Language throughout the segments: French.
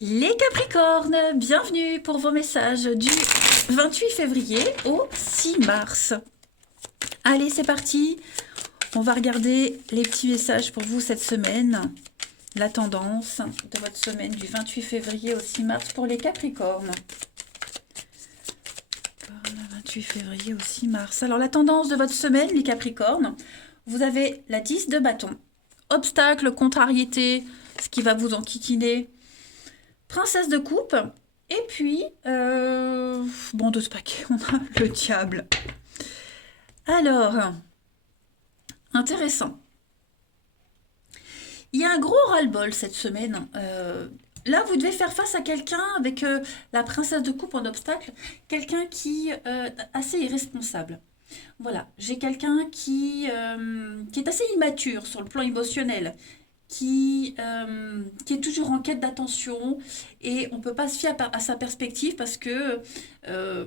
Les Capricornes, bienvenue pour vos messages du 28 février au 6 mars. Allez, c'est parti. On va regarder les petits messages pour vous cette semaine. La tendance de votre semaine du 28 février au 6 mars pour les Capricornes. Le 28 février au 6 mars. Alors, la tendance de votre semaine, les Capricornes, vous avez la 10 de bâton. Obstacle, contrariété, ce qui va vous enquiquiner. Princesse de coupe. Et puis, bon, de ce paquet, on a le diable. Alors, intéressant. Il y a un gros ras-le-bol cette semaine. Là, vous devez faire face à quelqu'un avec la princesse de coupe en obstacle, quelqu'un qui est assez irresponsable. Voilà, j'ai quelqu'un qui est assez immature sur le plan émotionnel, qui est toujours en quête d'attention et on ne peut pas se fier à sa perspective parce que euh,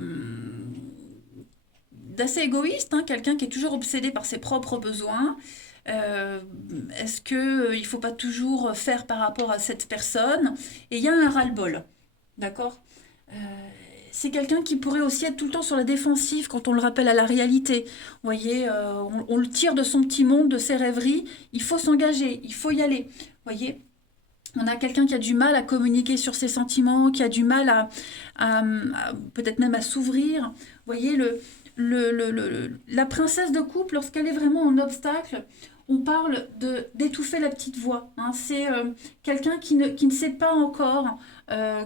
d'assez égoïste, hein, quelqu'un qui est toujours obsédé par ses propres besoins. Euh, Est-ce qu'il ne faut pas toujours faire par rapport à cette personne? Et il y a un ras-le-bol, d'accord. Euh, c'est quelqu'un qui pourrait aussi être tout le temps sur la défensive quand on le rappelle à la réalité. Vous voyez, on le tire de son petit monde, de ses rêveries. Il faut s'engager, il faut y aller. Vous voyez, on a quelqu'un qui a du mal à communiquer sur ses sentiments, qui a du mal à peut-être même à s'ouvrir. Vous voyez, la princesse de coupe, lorsqu'elle est vraiment en obstacle, on parle d'étouffer la petite voix. Hein. C'est quelqu'un qui ne sait pas encore euh,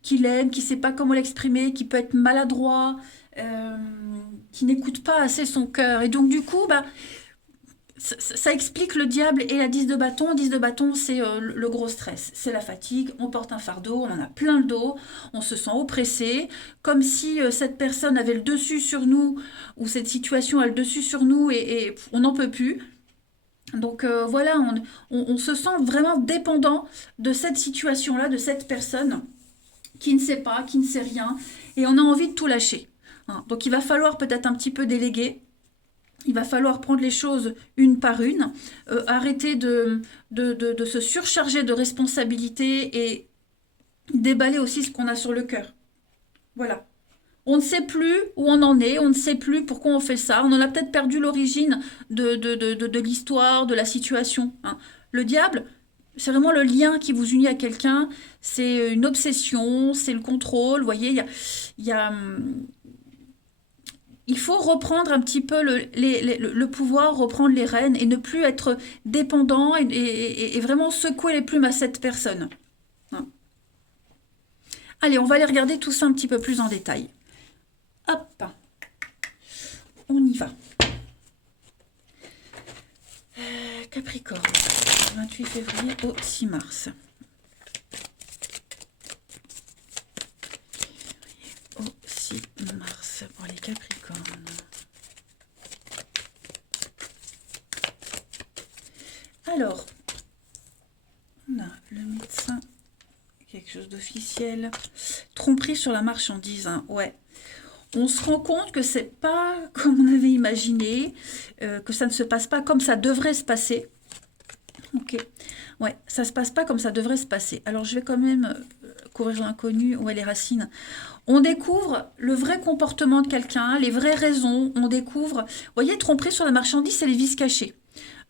qu'il aime, qui ne sait pas comment l'exprimer, qui peut être maladroit, euh, qui n'écoute pas assez son cœur. Et donc, du coup, bah, ça explique le diable et la 10 de bâton. 10 de bâton, c'est le gros stress. C'est la fatigue, on porte un fardeau, on en a plein le dos, on se sent oppressé, comme si cette personne avait le dessus sur nous, ou cette situation a le dessus sur nous et on n'en peut plus. Donc voilà, on se sent vraiment dépendant de cette situation-là, de cette personne qui ne sait pas, qui ne sait rien, et on a envie de tout lâcher. Hein. Donc il va falloir peut-être un petit peu déléguer. Il va falloir prendre les choses une par une, arrêter de se surcharger de responsabilités et déballer aussi ce qu'on a sur le cœur. Voilà. On ne sait plus où on en est, on ne sait plus pourquoi on fait ça. On en a peut-être perdu l'origine de l'histoire, de la situation. Hein. Le diable, c'est vraiment le lien qui vous unit à quelqu'un. C'est une obsession, c'est le contrôle. Vous voyez, il y a, il faut reprendre un petit peu le pouvoir, reprendre les rênes et ne plus être dépendant et vraiment secouer les plumes à cette personne. Hein. Allez, on va aller regarder tout ça un petit peu plus en détail. Hop, on y va. Capricorne, 28 février au 6 mars. Au 6 mars pour les Capricornes. Alors, on a le médecin, quelque chose d'officiel. Tromperie sur la marchandise, hein, ouais. On se rend compte que c'est pas comme on avait imaginé, que ça ne se passe pas comme ça devrait se passer. Ok, ouais, ça se passe pas comme ça devrait se passer. Alors je vais quand même couvrir l'inconnu, ouais, les racines. On découvre le vrai comportement de quelqu'un, les vraies raisons, on découvre... Vous voyez, tromperie sur la marchandise, c'est les vices cachés.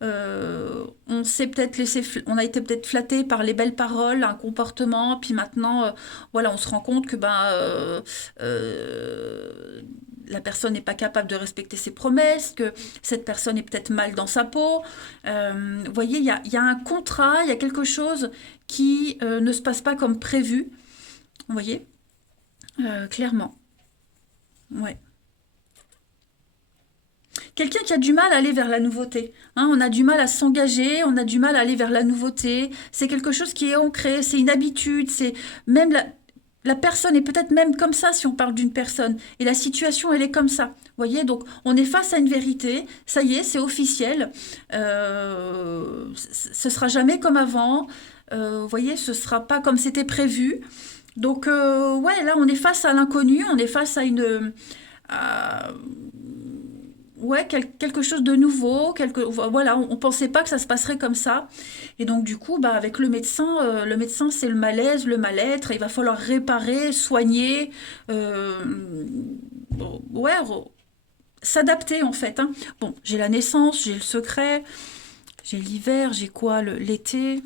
On s'est peut-être laissé, on a été peut-être flatté par les belles paroles, un comportement, puis maintenant, voilà, on se rend compte que la personne n'est pas capable de respecter ses promesses, que cette personne est peut-être mal dans sa peau. Vous voyez, il y a un contrat, il y a quelque chose qui ne se passe pas comme prévu. Vous voyez, clairement. Ouais. Quelqu'un qui a du mal à aller vers la nouveauté. Hein, on a du mal à s'engager, on a du mal à aller vers la nouveauté. C'est quelque chose qui est ancré, c'est une habitude, c'est même la personne est peut-être même comme ça si on parle d'une personne. Et la situation, elle est comme ça. Vous voyez, donc on est face à une vérité, ça y est, c'est officiel. Ce sera jamais comme avant. Vous voyez, ce sera pas comme c'était prévu. Donc, ouais, là, on est face à l'inconnu, on est face à une... à- ouais, quelque chose de nouveau, voilà, on pensait pas que ça se passerait comme ça. Et donc du coup, bah, avec le médecin c'est le malaise, le mal-être, il va falloir réparer, soigner, euh, ouais, s'adapter en fait, hein. Bon, j'ai la naissance, j'ai le secret, j'ai l'hiver, j'ai quoi, l'été.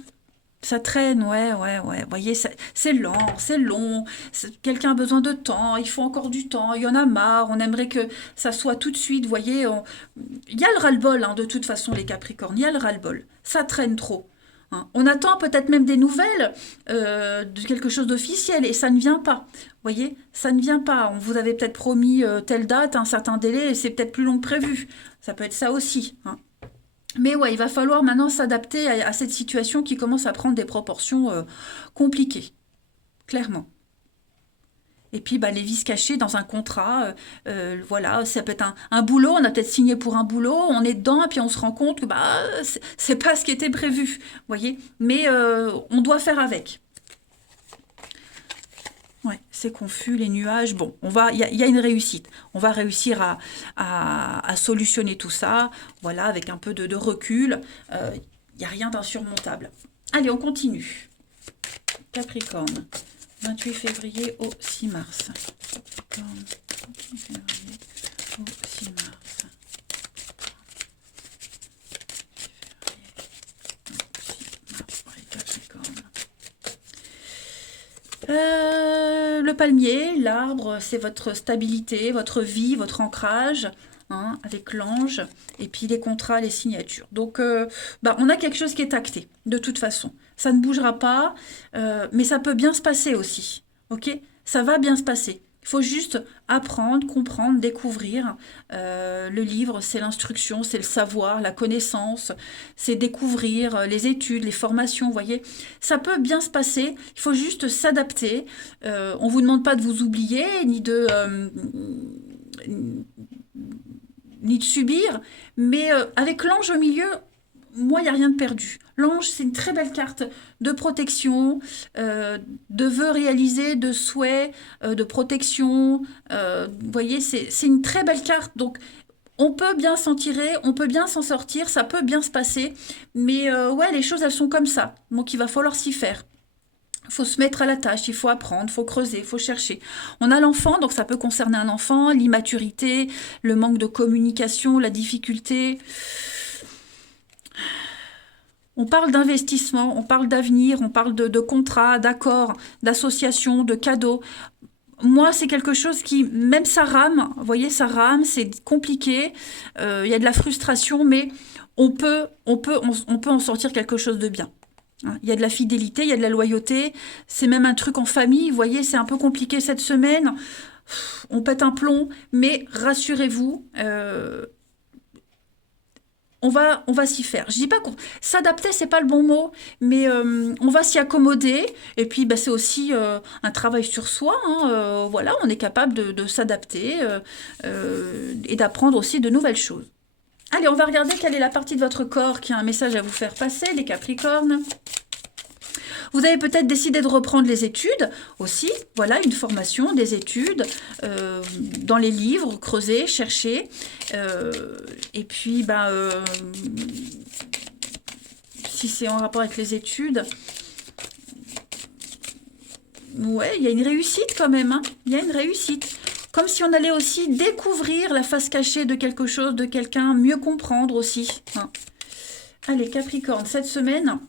Ça traîne, ouais, ouais, ouais. Vous voyez, c'est lent, c'est long. Quelqu'un a besoin de temps, il faut encore du temps, il y en a marre, on aimerait que ça soit tout de suite. Vous voyez, il y a le ras-le-bol, hein, de toute façon, les Capricornes, il y a le ras-le-bol. Ça traîne trop, hein. On attend peut-être même des nouvelles, de quelque chose d'officiel, et ça ne vient pas. Vous voyez, ça ne vient pas. On vous avait peut-être promis telle date, un certain délai, et c'est peut-être plus long que prévu. Ça peut être ça aussi, hein. Mais ouais, il va falloir maintenant s'adapter à cette situation qui commence à prendre des proportions compliquées, clairement. Et puis bah, les vices cachés dans un contrat, voilà, ça peut être un boulot, on a peut-être signé pour un boulot, on est dedans, et puis on se rend compte que bah, c'est pas ce qui était prévu, vous voyez. Mais on doit faire avec. Ouais, c'est confus, les nuages. Bon, il y a une réussite. On va réussir à solutionner tout ça, voilà, avec un peu de recul. Il n'y a rien d'insurmontable. Allez, on continue. Capricorne, 28 février au 6 mars. Capricorne, 28 février au 6 mars. Le palmier, l'arbre, c'est votre stabilité, votre vie, votre ancrage, hein, avec l'ange, et puis les contrats, les signatures. Donc, bah, on a quelque chose qui est acté, de toute façon. Ça ne bougera pas, mais ça peut bien se passer aussi. Ok? Ça va bien se passer. Il faut juste apprendre, comprendre, découvrir. Le livre, c'est l'instruction, c'est le savoir, la connaissance, c'est découvrir les études, les formations, vous voyez. Ça peut bien se passer, il faut juste s'adapter. On ne vous demande pas de vous oublier, ni de subir, mais avec l'ange au milieu, moi, il n'y a rien de perdu. L'ange, c'est une très belle carte de protection, de vœux réalisés, de souhaits, de protection. Vous voyez, c'est une très belle carte. Donc, on peut bien s'en tirer, on peut bien s'en sortir, ça peut bien se passer. Mais ouais, les choses, elles sont comme ça. Donc, il va falloir s'y faire. Il faut se mettre à la tâche, il faut apprendre, il faut creuser, il faut chercher. On a l'enfant, donc ça peut concerner un enfant, l'immaturité, le manque de communication, la difficulté. On parle d'investissement, on parle d'avenir, on parle de contrats, d'accords, d'associations, de cadeaux. Moi, c'est quelque chose qui, même ça rame, vous voyez, ça rame, c'est compliqué, il y a de la frustration, mais on peut en sortir quelque chose de bien, hein. Il y a de la fidélité, il y a de la loyauté, c'est même un truc en famille, vous voyez, c'est un peu compliqué cette semaine, on pète un plomb, mais rassurez-vous, on va s'y faire. Je dis pas qu'on s'adapter, c'est pas le bon mot, mais on va s'y accommoder. Et puis, bah, c'est aussi un travail sur soi, hein. Voilà, on est capable de s'adapter et d'apprendre aussi de nouvelles choses. Allez, on va regarder quelle est la partie de votre corps qui a un message à vous faire passer, les Capricornes. Vous avez peut-être décidé de reprendre les études aussi. Voilà, une formation, des études, dans les livres, creuser, chercher. Et puis, ben, si c'est en rapport avec les études, ouais, il y a une réussite quand même, hein. Il y a une réussite. Comme si on allait aussi découvrir la face cachée de quelque chose, de quelqu'un, mieux comprendre aussi, hein. Allez, Capricorne, cette semaine,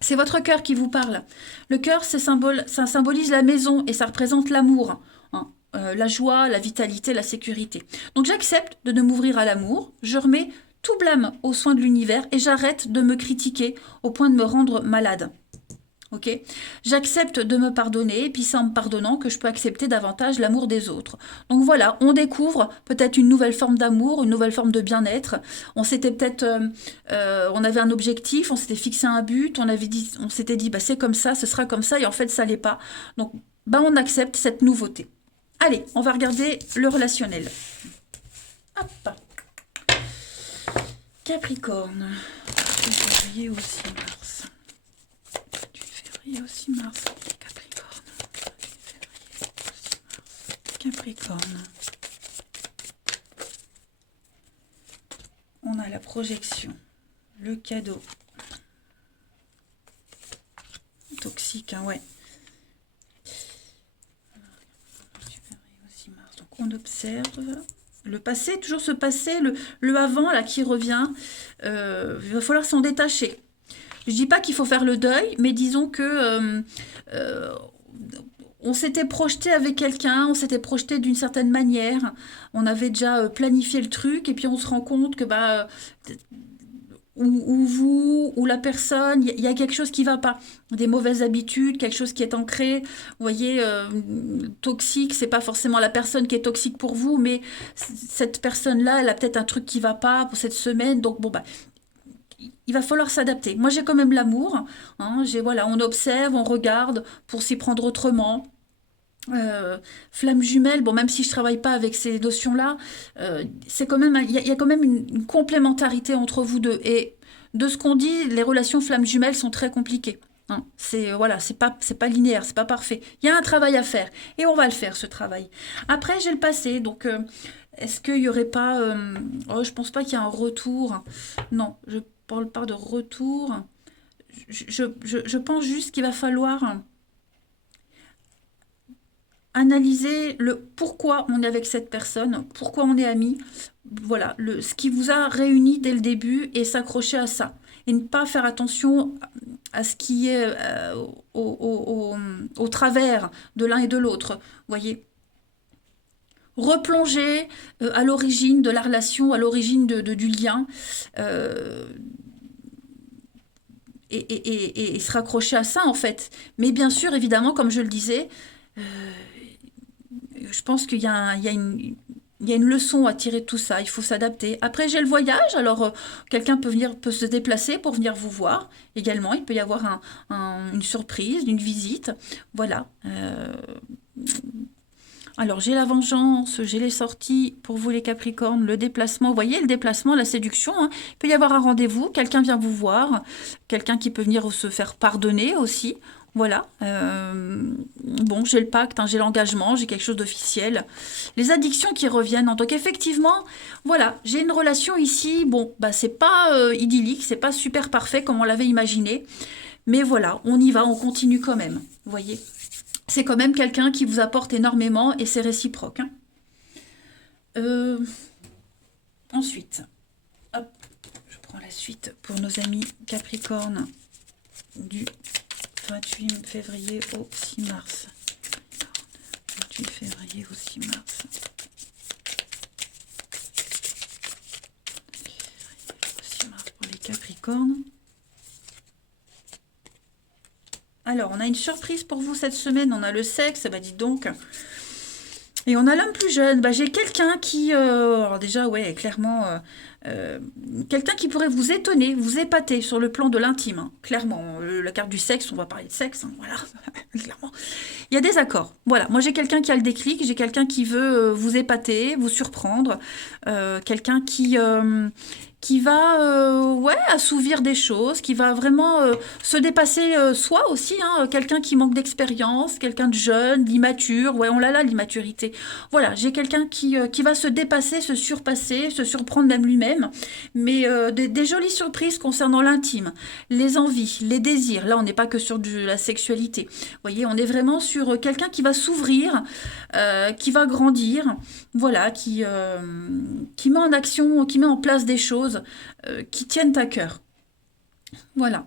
c'est votre cœur qui vous parle. Le cœur, ça symbolise la maison et ça représente l'amour, hein. La joie, la vitalité, la sécurité. Donc j'accepte de ne m'ouvrir à l'amour, je remets tout blâme aux soins de l'univers et j'arrête de me critiquer au point de me rendre malade. Ok, j'accepte de me pardonner, et puis c'est en me pardonnant que je peux accepter davantage l'amour des autres. Donc voilà, on découvre peut-être une nouvelle forme d'amour, une nouvelle forme de bien-être. On s'était peut-être, on avait un objectif, on s'était fixé un but, on s'était dit, bah c'est comme ça, ce sera comme ça, et en fait ça l'est pas. Donc bah on accepte cette nouveauté. Allez, on va regarder le relationnel. Hop. Capricorne, février au 6 mars. Février au 6 mars, Capricorne. Février au 6 mars. Capricorne. la projection, le cadeau. Toxique, hein, ouais. Donc on observe le passé, toujours ce passé, le avant là qui revient. Il va falloir s'en détacher. Je dis pas qu'il faut faire le deuil, mais disons que on s'était projeté avec quelqu'un, on s'était projeté d'une certaine manière, on avait déjà planifié le truc, et puis on se rend compte que bah ou vous, ou la personne, il y a quelque chose qui va pas. Des mauvaises habitudes, quelque chose qui est ancré. Vous voyez, toxique, c'est pas forcément la personne qui est toxique pour vous, mais cette personne-là, elle a peut-être un truc qui va pas pour cette semaine. Donc bon, bah, il va falloir s'adapter. Moi, j'ai quand même l'amour. Hein, voilà, on observe, on regarde pour s'y prendre autrement. Flamme jumelle, bon, même si je travaille pas avec ces notions-là, c'est quand même, il y a quand même une complémentarité entre vous deux. Et de ce qu'on dit, les relations flamme jumelle sont très compliquées. Hein. Voilà, c'est pas linéaire, c'est pas parfait. Il y a un travail à faire et on va le faire ce travail. Après, j'ai le passé, donc est-ce qu'il y aurait pas, oh, je pense pas qu'il y a un retour. Non, je parle pas de retour. Je pense juste qu'il va falloir analyser le pourquoi on est avec cette personne, pourquoi on est amis, voilà, ce qui vous a réuni dès le début et s'accrocher à ça. Et ne pas faire attention à ce qui est au travers de l'un et de l'autre. Voyez, replonger à l'origine de la relation, à l'origine du lien, euh, et se raccrocher à ça en fait. Mais bien sûr, évidemment, comme je le disais, euh, je pense qu'il y a, il y a une leçon à tirer de tout ça. Il faut s'adapter. Après, j'ai le voyage. Alors, quelqu'un peut se déplacer pour venir vous voir également. Il peut y avoir une surprise, une visite. Voilà. Alors, j'ai la vengeance, j'ai les sorties pour vous les Capricornes, le déplacement. Vous voyez, le déplacement, la séduction. Hein. Il peut y avoir un rendez-vous, quelqu'un vient vous voir, quelqu'un qui peut venir se faire pardonner aussi. Voilà. Bon, j'ai le pacte, hein, j'ai l'engagement, j'ai quelque chose d'officiel. Les addictions qui reviennent. Donc, effectivement, voilà, j'ai une relation ici. Bon, bah, c'est pas idyllique, c'est pas super parfait comme on l'avait imaginé. Mais voilà, on y va, on continue quand même. Vous voyez? C'est quand même quelqu'un qui vous apporte énormément et c'est réciproque. Hein. Euh, Ensuite, hop, je prends la suite pour nos amis Capricorne du 28 février au 6 mars. 28 février au 6 mars. Au 6 mars pour les Capricornes. Alors, on a une surprise pour vous cette semaine. On a le sexe, bah dites donc. Et on a l'homme plus jeune. Bah, j'ai quelqu'un qui... alors déjà, ouais, clairement... quelqu'un qui pourrait vous étonner, vous épater sur le plan de l'intime. Hein. Clairement, la carte du sexe, on va parler de sexe. Hein, voilà, clairement. Il y a des accords. Voilà, moi j'ai quelqu'un qui a le déclic. J'ai quelqu'un qui veut vous épater, vous surprendre. Quelqu'un qui va ouais, assouvir des choses, qui va vraiment se dépasser soi aussi, hein, quelqu'un qui manque d'expérience, quelqu'un de jeune, d'immature, ouais, on l'a là, l'immaturité. Voilà, j'ai quelqu'un qui va se dépasser, se surpasser, se surprendre même lui-même, mais des jolies surprises concernant l'intime, les envies, les désirs. Là, on n'est pas que sur de la sexualité. Vous voyez, on est vraiment sur quelqu'un qui va s'ouvrir, qui va grandir, voilà, qui met en action, qui met en place des choses qui tiennent à cœur. Voilà.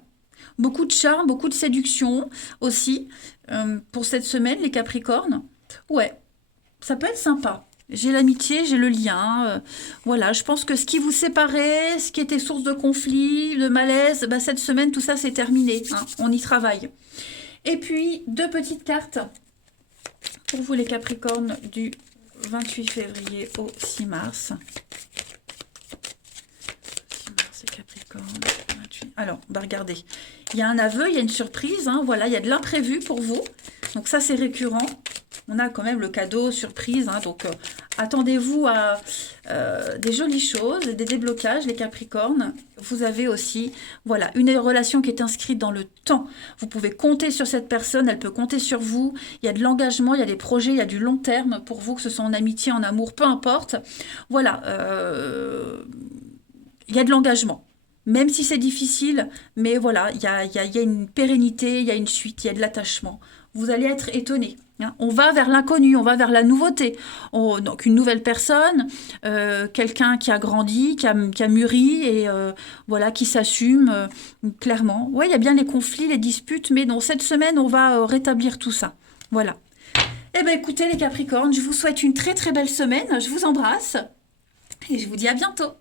Beaucoup de charme, beaucoup de séduction aussi pour cette semaine, les Capricornes. Ouais, ça peut être sympa. J'ai l'amitié, j'ai le lien. Voilà, je pense que ce qui vous séparait, ce qui était source de conflit, de malaise, bah, cette semaine, tout ça, c'est terminé. Hein, on y travaille. Et puis, deux petites cartes pour vous, les Capricornes, du 28 février au 6 mars. 6 mars et Capricorne. 28. Alors, bah regardez. Il y a un aveu, il y a une surprise. Hein, voilà, il y a de l'imprévu pour vous. Donc ça, c'est récurrent. On a quand même le cadeau, surprise. Hein, donc, attendez-vous à des jolies choses, des déblocages, les Capricornes. Vous avez aussi, voilà, une relation qui est inscrite dans le temps. Vous pouvez compter sur cette personne, elle peut compter sur vous. Il y a de l'engagement, il y a des projets, il y a du long terme pour vous, que ce soit en amitié, en amour, peu importe. Voilà. il y a de l'engagement. Même si c'est difficile, mais voilà, il y a une pérennité, il y a une suite, il y a de l'attachement. Vous allez être étonné. Hein. On va vers l'inconnu, on va vers la nouveauté. Donc une nouvelle personne, quelqu'un qui a grandi, qui a mûri et voilà, qui s'assume clairement. Oui, il y a bien les conflits, les disputes, mais dans cette semaine, on va rétablir tout ça. Voilà. Eh bien écoutez les Capricornes, je vous souhaite une très très belle semaine, je vous embrasse et je vous dis à bientôt.